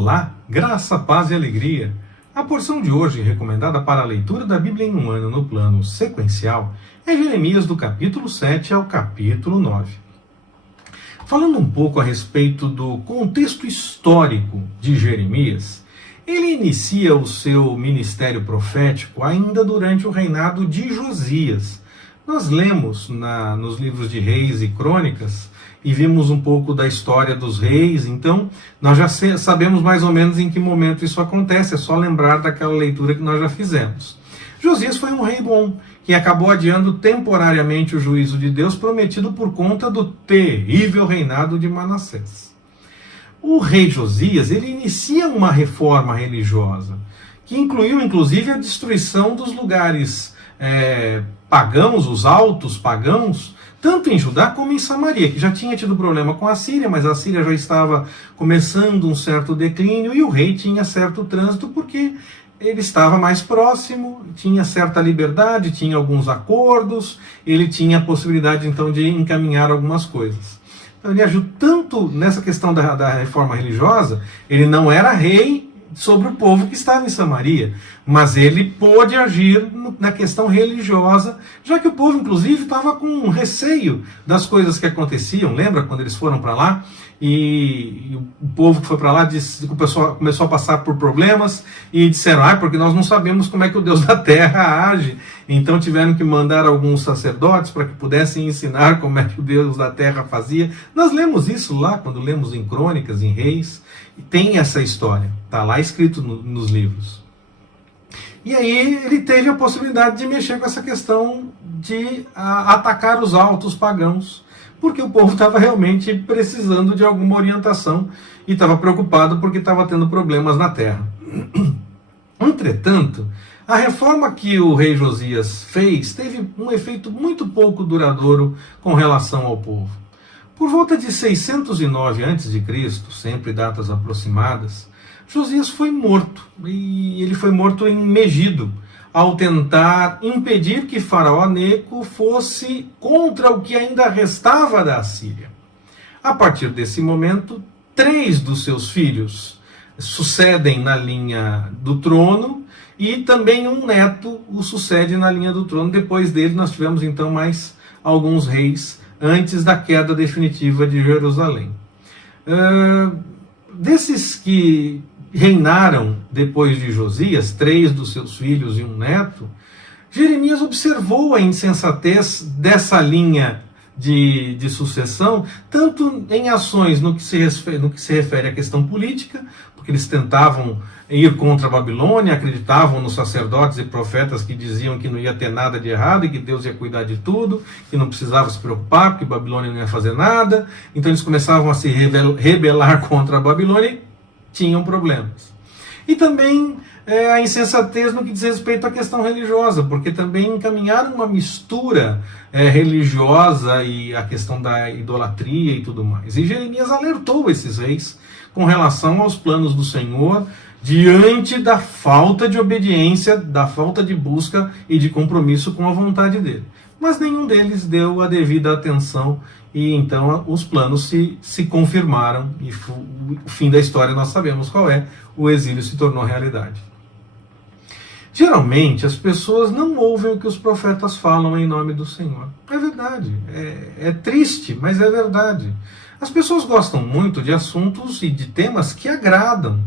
Olá, graça, paz e alegria. A porção de hoje, recomendada para a leitura da Bíblia em um ano no plano sequencial, é Jeremias do capítulo 7 ao capítulo 9. Falando um pouco a respeito do contexto histórico de Jeremias, ele inicia o seu ministério profético ainda durante o reinado de Josias. Nós lemos nos livros de Reis e Crônicas e vimos um pouco da história dos reis, então nós já sabemos mais ou menos em que momento isso acontece, é só lembrar daquela leitura que nós já fizemos. Josias foi um rei bom, que acabou adiando temporariamente o juízo de Deus prometido por conta do terrível reinado de Manassés. O rei Josias, ele inicia uma reforma religiosa, que incluiu inclusive a destruição dos lugares pagãos, os altos pagãos, tanto em Judá como em Samaria, que já tinha tido problema com a Síria, mas a Síria já estava começando um certo declínio e o rei tinha certo trânsito porque ele estava mais próximo, tinha certa liberdade, tinha alguns acordos, ele tinha a possibilidade então de encaminhar algumas coisas. Então ele agiu tanto nessa questão da reforma religiosa, ele não era rei sobre o povo que estava em Samaria, mas ele pôde agir na questão religiosa, já que o povo, inclusive, estava com receio das coisas que aconteciam. Lembra quando eles foram para lá e o povo que foi para lá disse que o pessoal começou a passar por problemas e disseram, porque nós não sabemos como é que o Deus da terra age, então tiveram que mandar alguns sacerdotes para que pudessem ensinar como é que o Deus da terra fazia. Nós lemos isso lá, quando lemos em Crônicas, em Reis, e tem essa história, está lá escrito nos livros. E aí ele teve a possibilidade de mexer com essa questão de atacar os altos pagãos, porque o povo estava realmente precisando de alguma orientação e estava preocupado porque estava tendo problemas na terra. Entretanto, a reforma que o rei Josias fez teve um efeito muito pouco duradouro com relação ao povo. Por volta de 609 a.C., sempre datas aproximadas, Josias foi morto, e ele foi morto em Megido, ao tentar impedir que Faraó Neco fosse contra o que ainda restava da Síria. A partir desse momento, 3 dos seus filhos sucedem na linha do trono, e também um neto o sucede na linha do trono. Depois dele nós tivemos então mais alguns reis, antes da queda definitiva de Jerusalém. Desses que reinaram depois de Josias, 3 dos seus filhos e um neto, Jeremias observou a insensatez dessa linha de sucessão, tanto em ações no que se refere à questão política, porque eles tentavam ir contra a Babilônia, acreditavam nos sacerdotes e profetas que diziam que não ia ter nada de errado e que Deus ia cuidar de tudo, que não precisava se preocupar, porque a Babilônia não ia fazer nada. Então eles começavam a se rebelar contra a Babilônia e tinham problemas. E também a insensatez no que diz respeito à questão religiosa, porque também encaminharam uma mistura religiosa e a questão da idolatria e tudo mais. E Jeremias alertou esses reis com relação aos planos do Senhor, diante da falta de obediência, da falta de busca e de compromisso com a vontade dele. Mas nenhum deles deu a devida atenção e então os planos se confirmaram e o fim da história nós sabemos qual é, o exílio se tornou realidade. Geralmente as pessoas não ouvem o que os profetas falam em nome do Senhor. É verdade, é triste, mas é verdade. As pessoas gostam muito de assuntos e de temas que agradam.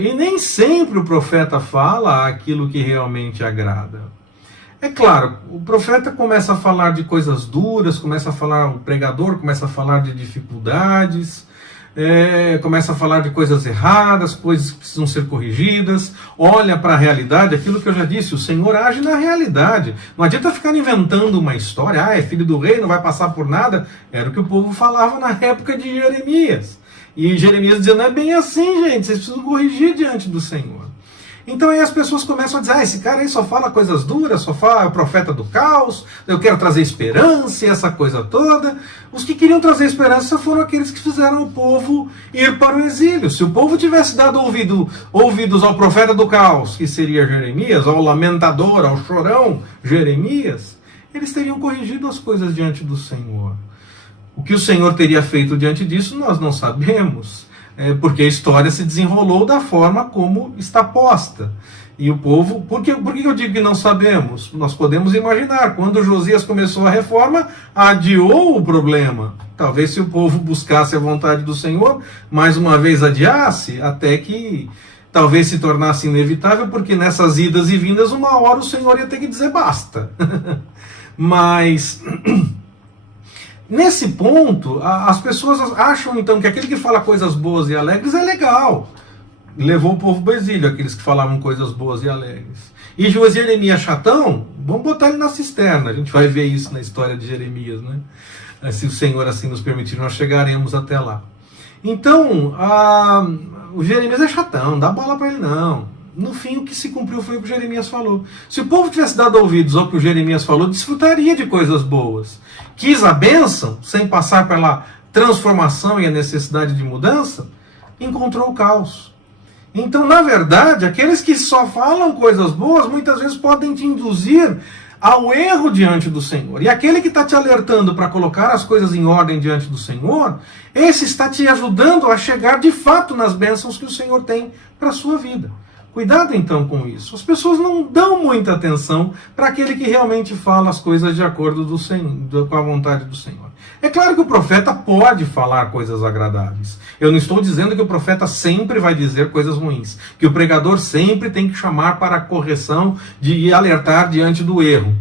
E nem sempre o profeta fala aquilo que realmente agrada. É claro, o profeta começa a falar de coisas duras, o pregador começa a falar de dificuldades, começa a falar de coisas erradas, coisas que precisam ser corrigidas, olha para a realidade, aquilo que eu já disse, o Senhor age na realidade. Não adianta ficar inventando uma história, é filho do rei, não vai passar por nada. Era o que o povo falava na época de Jeremias. E Jeremias dizia, não é bem assim, gente, vocês precisam corrigir diante do Senhor. Então aí as pessoas começam a dizer, esse cara aí só fala coisas duras, só fala é o profeta do caos, eu quero trazer esperança e essa coisa toda. Os que queriam trazer esperança foram aqueles que fizeram o povo ir para o exílio. Se o povo tivesse dado ouvidos ao profeta do caos, que seria Jeremias, ao lamentador, ao chorão Jeremias, eles teriam corrigido as coisas diante do Senhor. O que o Senhor teria feito diante disso, nós não sabemos. porque a história se desenrolou da forma como está posta. E o povo, por que eu digo que não sabemos? Nós podemos imaginar, quando Josias começou a reforma, adiou o problema. Talvez se o povo buscasse a vontade do Senhor, mais uma vez adiasse, até que talvez se tornasse inevitável, porque nessas idas e vindas, uma hora o Senhor ia ter que dizer basta. Mas nesse ponto, as pessoas acham então que aquele que fala coisas boas e alegres é legal. Levou o povo para o exílio, aqueles que falavam coisas boas e alegres. E Jeremias chatão, vamos botar ele na cisterna. A gente vai ver isso na história de Jeremias, né? Se o Senhor assim nos permitir, nós chegaremos até lá. Então, o Jeremias é chatão, não dá bola para ele não. No fim, o que se cumpriu foi o que o Jeremias falou. Se o povo tivesse dado ouvidos ao que o Jeremias falou, desfrutaria de coisas boas. Quis a bênção, sem passar pela transformação e a necessidade de mudança, encontrou o caos. Então, na verdade, aqueles que só falam coisas boas, muitas vezes podem te induzir ao erro diante do Senhor. E aquele que está te alertando para colocar as coisas em ordem diante do Senhor, esse está te ajudando a chegar de fato nas bênçãos que o Senhor tem para a sua vida. Cuidado então com isso. As pessoas não dão muita atenção para aquele que realmente fala as coisas de acordo com a vontade do Senhor. É claro que o profeta pode falar coisas agradáveis. Eu não estou dizendo que o profeta sempre vai dizer coisas ruins, que o pregador sempre tem que chamar para a correção e alertar diante do erro.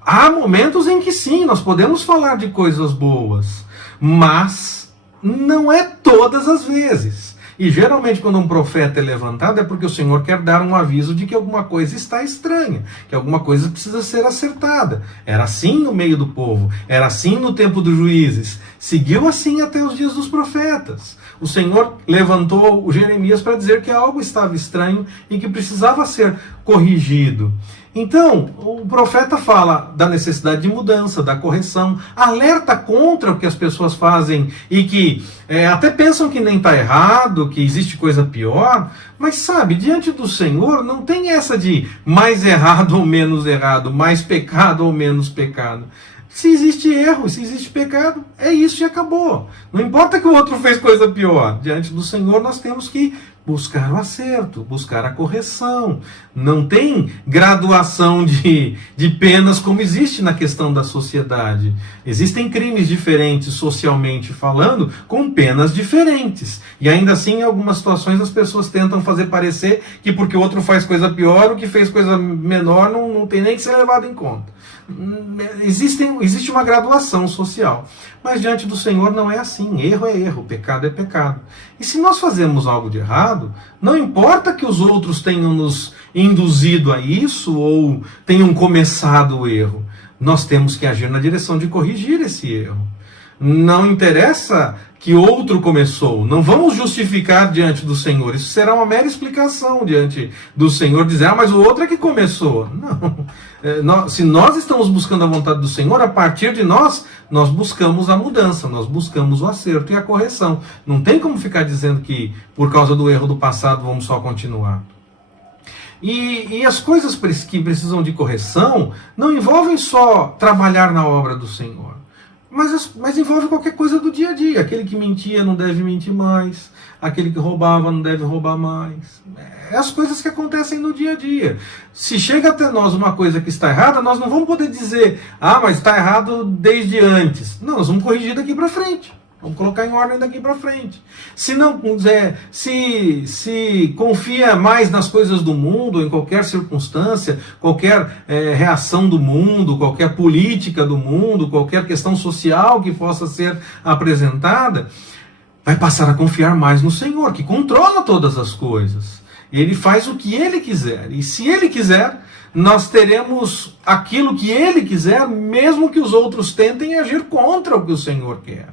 Há momentos em que sim, nós podemos falar de coisas boas, mas não é todas as vezes. E geralmente quando um profeta é levantado é porque o Senhor quer dar um aviso de que alguma coisa está estranha, que alguma coisa precisa ser acertada. Era assim no meio do povo, era assim no tempo dos juízes, seguiu assim até os dias dos profetas. O Senhor levantou o Jeremias para dizer que algo estava estranho e que precisava ser corrigido. Então, o profeta fala da necessidade de mudança, da correção, alerta contra o que as pessoas fazem e que até pensam que nem está errado, que existe coisa pior, mas sabe, diante do Senhor não tem essa de mais errado ou menos errado, mais pecado ou menos pecado. Se existe erro, se existe pecado, é isso e acabou. Não importa que o outro fez coisa pior. Diante do Senhor nós temos que buscar o acerto, buscar a correção. Não tem graduação de penas como existe na questão da sociedade. Existem crimes diferentes socialmente falando, com penas diferentes. E ainda assim, em algumas situações, as pessoas tentam fazer parecer que porque o outro faz coisa pior, o que fez coisa menor não tem nem que ser levado em conta. Existe uma graduação social, mas diante do Senhor não é assim. Erro é erro, pecado é pecado. E se nós fazemos algo de errado, não importa que os outros tenham nos induzido a isso ou tenham começado o erro, nós temos que agir na direção de corrigir esse erro. Não interessa que outro começou, não vamos justificar diante do Senhor, isso será uma mera explicação diante do Senhor, dizer, mas o outro é que começou. Não, se nós estamos buscando a vontade do Senhor, a partir de nós buscamos a mudança, nós buscamos o acerto e a correção. Não tem como ficar dizendo que por causa do erro do passado vamos só continuar. E as coisas que precisam de correção não envolvem só trabalhar na obra do Senhor. Mas envolve qualquer coisa do dia a dia. Aquele que mentia não deve mentir mais. Aquele que roubava não deve roubar mais. É as coisas que acontecem no dia a dia. Se chega até nós uma coisa que está errada, nós não vamos poder dizer, mas está errado desde antes. Não, nós vamos corrigir daqui para frente. Vamos colocar em ordem daqui para frente. Se não se confia mais nas coisas do mundo, em qualquer circunstância, qualquer reação do mundo, qualquer política do mundo, qualquer questão social que possa ser apresentada, vai passar a confiar mais no Senhor, que controla todas as coisas. Ele faz o que Ele quiser. E se Ele quiser, nós teremos aquilo que Ele quiser, mesmo que os outros tentem agir contra o que o Senhor quer.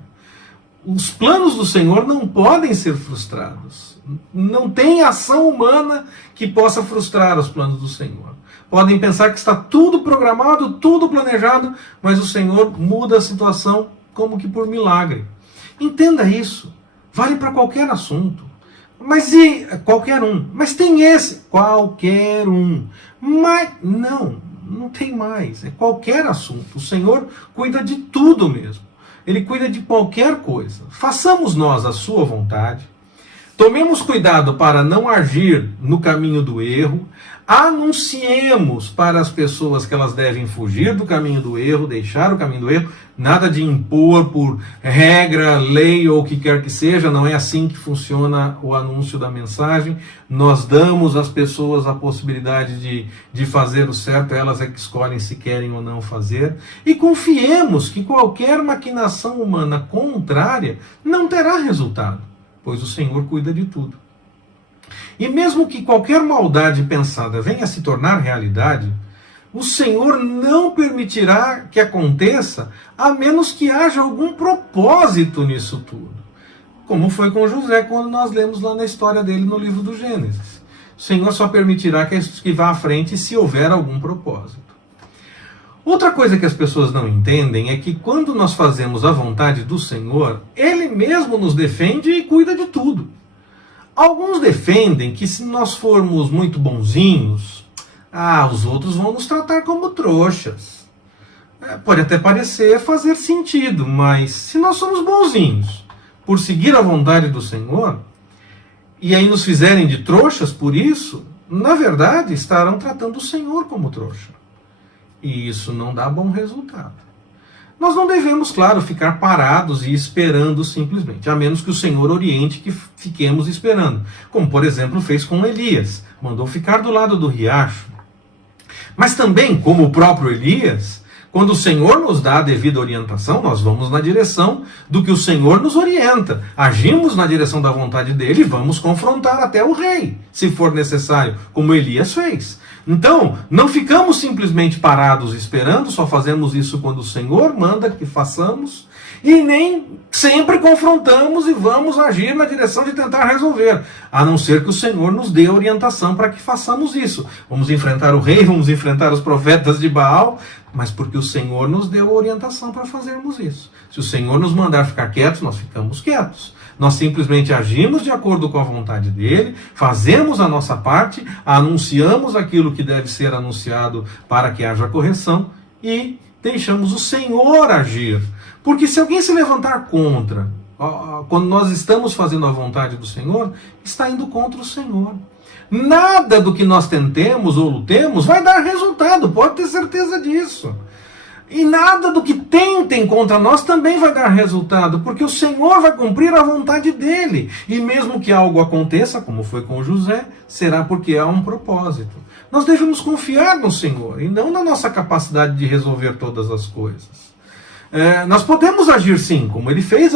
Os planos do Senhor não podem ser frustrados. Não tem ação humana que possa frustrar os planos do Senhor. Podem pensar que está tudo programado, tudo planejado, mas o Senhor muda a situação como que por milagre. Entenda isso. Vale para qualquer assunto. Mas qualquer um. Mas tem esse. Qualquer um. Mas não tem mais. É qualquer assunto. O Senhor cuida de tudo mesmo. Ele cuida de qualquer coisa. Façamos nós a sua vontade, Tomemos cuidado para não agir no caminho do erro, anunciemos para as pessoas que elas devem fugir do caminho do erro, deixar o caminho do erro, nada de impor por regra, lei ou o que quer que seja, não é assim que funciona o anúncio da mensagem. Nós damos às pessoas a possibilidade de fazer o certo, elas é que escolhem se querem ou não fazer, e confiemos que qualquer maquinação humana contrária não terá resultado, pois o Senhor cuida de tudo. E mesmo que qualquer maldade pensada venha a se tornar realidade, o Senhor não permitirá que aconteça, a menos que haja algum propósito nisso tudo. Como foi com José, quando nós lemos lá na história dele no livro do Gênesis. O Senhor só permitirá que vá à frente se houver algum propósito. Outra coisa que as pessoas não entendem é que quando nós fazemos a vontade do Senhor, Ele mesmo nos defende e cuida de tudo. Alguns defendem que se nós formos muito bonzinhos, os outros vão nos tratar como trouxas. Pode até parecer fazer sentido, mas se nós somos bonzinhos por seguir a vontade do Senhor, e aí nos fizerem de trouxas por isso, na verdade estarão tratando o Senhor como trouxa. E isso não dá bom resultado. Nós não devemos, claro, ficar parados e esperando simplesmente, a menos que o Senhor oriente que fiquemos esperando, como por exemplo fez com Elias, mandou ficar do lado do riacho. Mas também, como o próprio Elias, quando o Senhor nos dá a devida orientação, nós vamos na direção do que o Senhor nos orienta, agimos na direção da vontade dele e vamos confrontar até o rei, se for necessário, como Elias fez. Então, não ficamos simplesmente parados esperando, só fazemos isso quando o Senhor manda que façamos, e nem sempre confrontamos e vamos agir na direção de tentar resolver, a não ser que o Senhor nos dê orientação para que façamos isso. Vamos enfrentar o rei, vamos enfrentar os profetas de Baal, mas porque o Senhor nos deu orientação para fazermos isso. Se o Senhor nos mandar ficar quietos, nós ficamos quietos. Nós simplesmente agimos de acordo com a vontade dele, fazemos a nossa parte, anunciamos aquilo que deve ser anunciado para que haja correção e deixamos o Senhor agir. Porque se alguém se levantar contra, quando nós estamos fazendo a vontade do Senhor, está indo contra o Senhor. Nada do que nós tentemos ou lutemos vai dar resultado, pode ter certeza disso. E nada do que tentem contra nós também vai dar resultado, porque o Senhor vai cumprir a vontade dele. E mesmo que algo aconteça, como foi com José, será porque há um propósito. Nós devemos confiar no Senhor e não na nossa capacidade de resolver todas as coisas. Nós podemos agir sim, como ele fez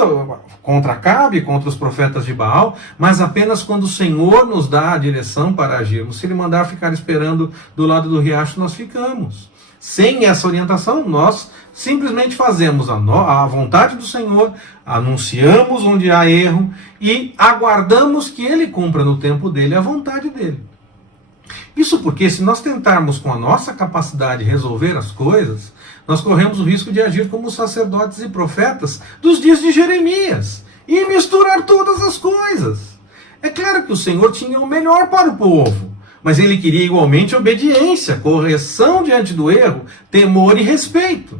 contra Acabe, contra os profetas de Baal, mas apenas quando o Senhor nos dá a direção para agirmos. Se ele mandar ficar esperando do lado do riacho, nós ficamos. Sem essa orientação, nós simplesmente fazemos a vontade do Senhor, anunciamos onde há erro e aguardamos que ele cumpra no tempo dele a vontade dele. Isso porque se nós tentarmos com a nossa capacidade resolver as coisas, nós corremos o risco de agir como os sacerdotes e profetas dos dias de Jeremias e misturar todas as coisas. É claro que o Senhor tinha o melhor para o povo, mas ele queria igualmente obediência, correção diante do erro, temor e respeito.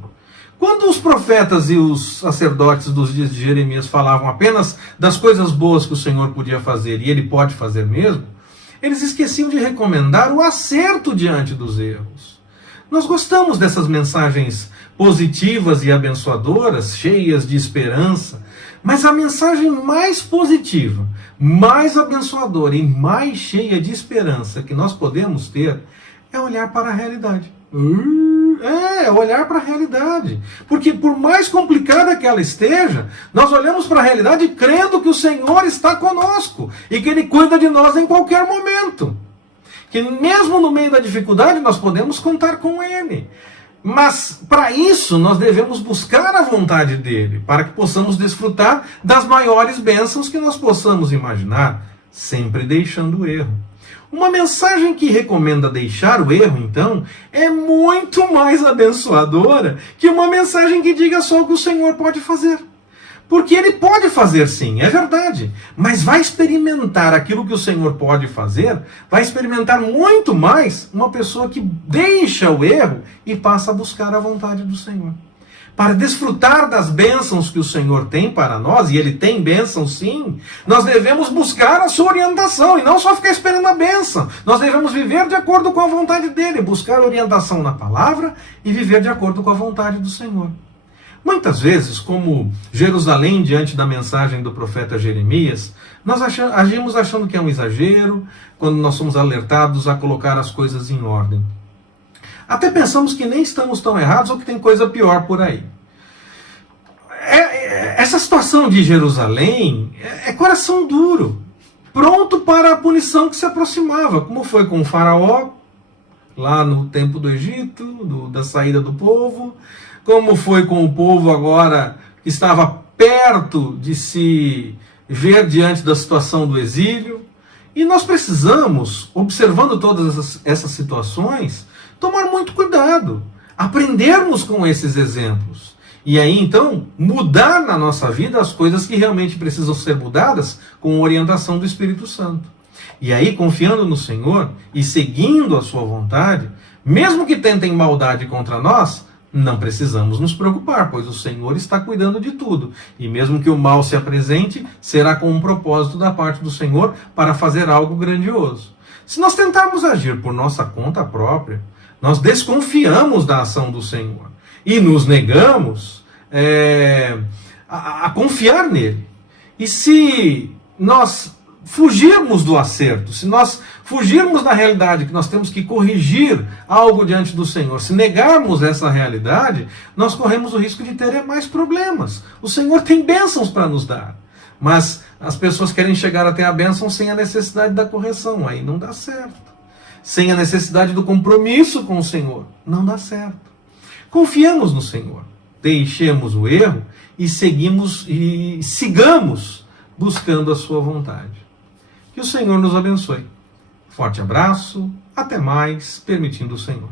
Quando os profetas e os sacerdotes dos dias de Jeremias falavam apenas das coisas boas que o Senhor podia fazer e ele pode fazer mesmo, eles esqueciam de recomendar o acerto diante dos erros. Nós gostamos dessas mensagens positivas e abençoadoras, cheias de esperança, mas a mensagem mais positiva, mais abençoadora e mais cheia de esperança que nós podemos ter é olhar para a realidade. Olhar para a realidade. Porque por mais complicada que ela esteja, nós olhamos para a realidade crendo que o Senhor está conosco e que Ele cuida de nós em qualquer momento. Que mesmo no meio da dificuldade nós podemos contar com Ele. Mas para isso nós devemos buscar a vontade dEle, para que possamos desfrutar das maiores bênçãos que nós possamos imaginar, sempre deixando o erro. Uma mensagem que recomenda deixar o erro, então, é muito mais abençoadora que uma mensagem que diga só o que o Senhor pode fazer. Porque Ele pode fazer sim, é verdade, mas vai experimentar aquilo que o Senhor pode fazer, vai experimentar muito mais uma pessoa que deixa o erro e passa a buscar a vontade do Senhor. para desfrutar das bênçãos que o Senhor tem para nós, e Ele tem bênção sim, nós devemos buscar a sua orientação, e não só ficar esperando a bênção. Nós devemos viver de acordo com a vontade dEle, buscar orientação na palavra e viver de acordo com a vontade do Senhor. Muitas vezes, como Jerusalém diante da mensagem do profeta Jeremias, nós agimos achando que é um exagero, quando nós somos alertados a colocar as coisas em ordem. Até pensamos que nem estamos tão errados ou que tem coisa pior por aí. Essa situação de Jerusalém é coração duro, pronto para a punição que se aproximava, como foi com o faraó, lá no tempo do Egito, da saída do povo, como foi com o povo agora que estava perto de se ver diante da situação do exílio. E nós precisamos, observando todas essas situações, tomar muito cuidado, aprendermos com esses exemplos. E aí, então, mudar na nossa vida as coisas que realmente precisam ser mudadas com a orientação do Espírito Santo. E aí, confiando no Senhor e seguindo a sua vontade, mesmo que tentem maldade contra nós, não precisamos nos preocupar, pois o Senhor está cuidando de tudo. E mesmo que o mal se apresente, será com um propósito da parte do Senhor para fazer algo grandioso. Se nós tentarmos agir por nossa conta própria, nós desconfiamos da ação do Senhor e nos negamos a confiar nele. E se nós fugirmos do acerto, se nós fugirmos da realidade que nós temos que corrigir algo diante do Senhor, se negarmos essa realidade, nós corremos o risco de ter mais problemas. O Senhor tem bênçãos para nos dar, mas as pessoas querem chegar até a bênção sem a necessidade da correção, aí não dá certo. Sem a necessidade do compromisso com o Senhor, não dá certo. Confiemos no Senhor, deixemos o erro e sigamos buscando a sua vontade. Que o Senhor nos abençoe. Forte abraço, até mais, permitindo o Senhor.